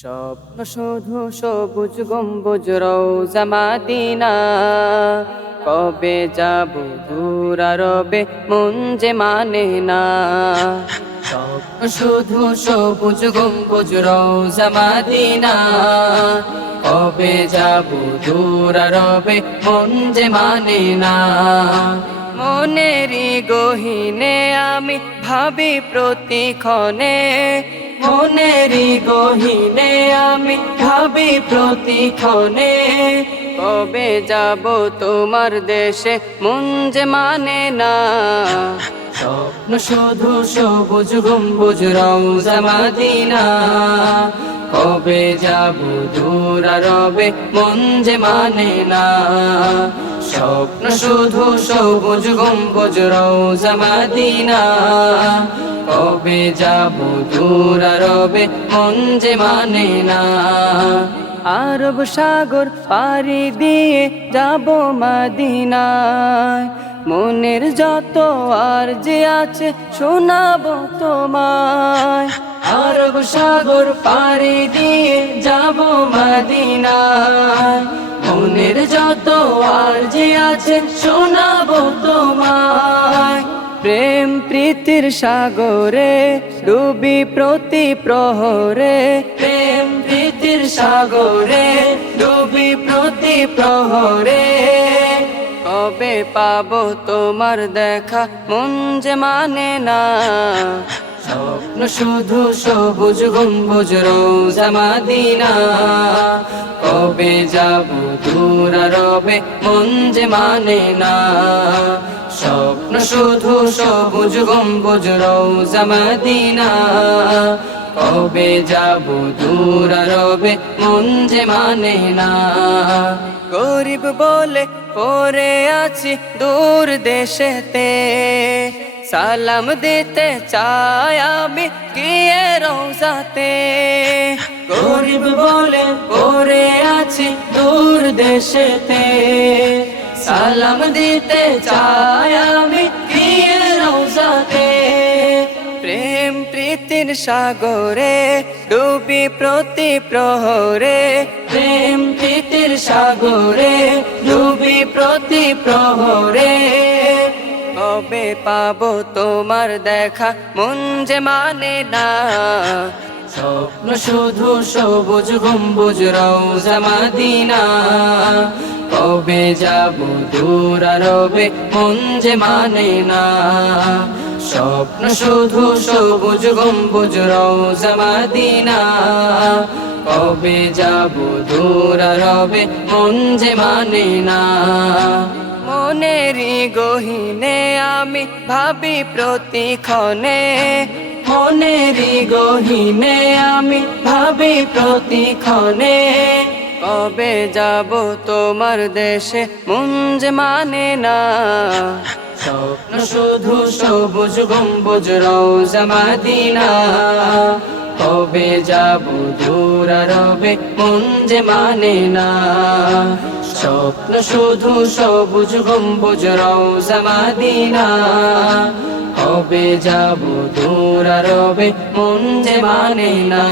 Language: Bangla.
স্বপ্ন শুধু সবুজ গম্বুজ রওজা মদিনা, কবে যাব দূর আরবে মন যে মানে না। স্বপ্ন শুধু সবুজ গম্বুজ রওজা মদিনা, কবে যাব দূর আরবে মন যে মানে না। মনেরই গহীনে আমি ভাবি প্রতিক্ষণে, মনেরই গহীনে আমি ভাবি প্রতিক্ষণে, কবে যাব তোমার দেশে মন যে মানে না। স্বপ্ন শুধু সবুজ গম্বুজ রওজা মদিনা, কবে যাব দূর আরবে মন যে মানে না। স্বপ্ন শুধু সবুজ গম্বুজ রওজা মদিনা, কবে যাব দূর আরবে মন যে মানে না। আরব সাগর পাড়ি দিয়ে যাব মদিনায়, মনের যত আরজি আছে শোনাবো তোমায়। আরব সাগর পাড়ি দিয়ে যাব মদিনায়, মনের যত আরজি আছে শোনাবো তোমায়। প্রেম প্রীতির সাগরে ডুবি প্রতি প্রহরে, প্রেম প্রীতির সাগরে ডুবি প্রতি প্রহরে, কবে পাবো তোমার দেখা মন যে মানে না। স্বপ্ন শুধু সবুজ গম্বুজ রওজা মদিনা, কবে যাব দূর আরবে মন যে মানে না। স্বপ্ন শুধু সবুজ গম্বুজ রওজা মদিনা, কবে যাব দূর আরবে মন যে মানে না। গরিব বলে পড়ে আছি দূর দেশেতে, সালাম দিতে চাই আমি গিয়ে রওজাতে। গরিব বলে পড়ে আছি দূর দেশেতে, সালাম দিতে চাই আমি গিয়ে রওজাতে। প্রেম প্রীতির সাগরে ডুবি প্রতি প্রহরে, প্রেম প্রীতির সাগরে ডুবি প্রতি প্রহরে, কবে পাবো তোমার দেখা মন যে মানে না। স্বপ্ন শুধু সবুজ গম্বুজ রওজা মদিনা, কবে যাব দূর আরবে মন যে মানে না। স্বপ্ন শুধু সবুজ গম্বুজ রওজা মদিনা, কবে যাব দূর আরবে মন যে মানে না। মনেরই গহীনে আমি ভাবি প্রতিক্ষণে, মনেরই গহীনে আমি ভাবি প্রতিক্ষণে, কবে যাব তোমার দেশে মন যে মানে না। স্বপ্ন শুধু সবুজ গম্বুজ রওজা মদিনা, কবে যাব দূর আরবে মন যে মানে না। স্বপ্ন শুধু সবুজ গম্বুজ রওজা মদিনা, কবে যাব দূর আরবে মন যে মানে না।